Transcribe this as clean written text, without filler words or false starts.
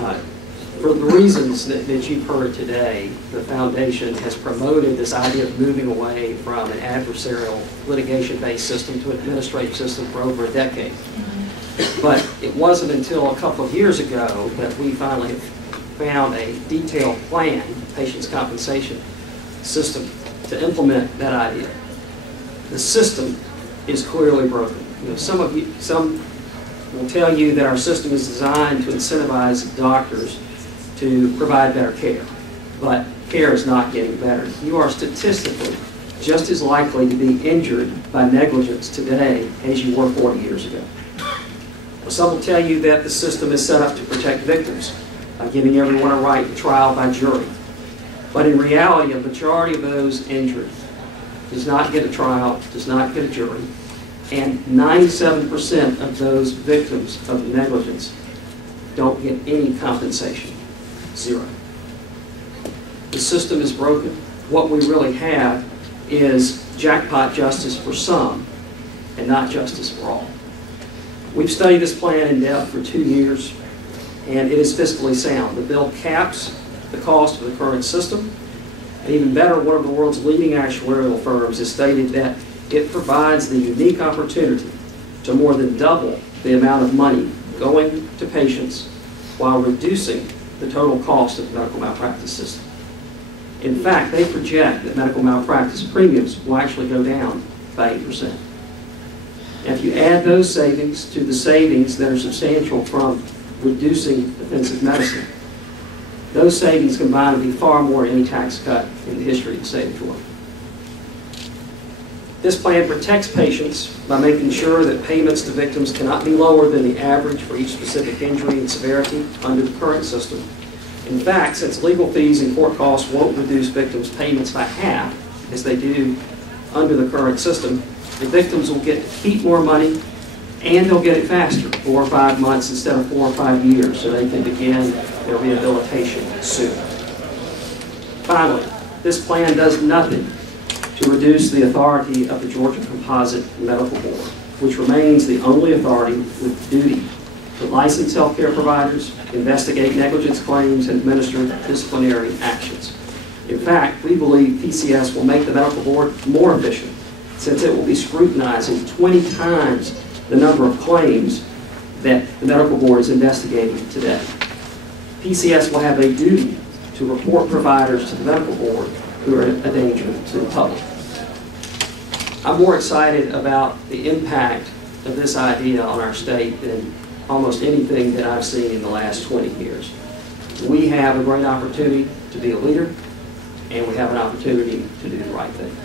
For the reasons that you've heard today, the Foundation has promoted this idea of moving away from an adversarial litigation-based system to an administrative system for over a decade. But it wasn't until a couple of years ago that we finally found a detailed plan, patient's compensation system, to implement that idea. The system is clearly broken. You know, some will tell you that our system is designed to incentivize doctors to provide better care, but care is not getting better. You are statistically just as likely to be injured by negligence today as you were 40 years ago. Some will tell you that the system is set up to protect victims by giving everyone a right to trial by jury. But in reality, a majority of those injured does not get a trial, does not get a jury, and 97% of those victims of negligence don't get any compensation. Zero. The system is broken. What we really have is jackpot justice for some and not justice for all. We've studied this plan in depth for 2 years, and it is fiscally sound. The bill caps the cost of the current system. And even better, one of the world's leading actuarial firms has stated that it provides the unique opportunity to more than double the amount of money going to patients while reducing the total cost of the medical malpractice system. In fact, they project that medical malpractice premiums will actually go down by 8%. And if you add those savings to the savings that are substantial from reducing offensive medicine, those savings combined will be far more than any tax cut in the history of the state of Georgia. This plan protects patients by making sure that payments to victims cannot be lower than the average for each specific injury and severity under the current system. In fact, since legal fees and court costs won't reduce victims' payments by half, as they do under the current system, the victims will get to keep more money, and they'll get it faster, 4 or 5 months instead of 4 or 5 years, so they can begin their rehabilitation soon. Finally, this plan does nothing to reduce the authority of the Georgia Composite Medical Board, which remains the only authority with duty to license healthcare providers, investigate negligence claims, and administer disciplinary actions. In fact, we believe PCS will make the medical board more efficient, since it will be scrutinizing 20 times the number of claims that the medical board is investigating today. PCS will have a duty to report providers to the medical board who are a danger to the public. I'm more excited about the impact of this idea on our state than almost anything that I've seen in the last 20 years. We have a great opportunity to be a leader, and we have an opportunity to do the right thing.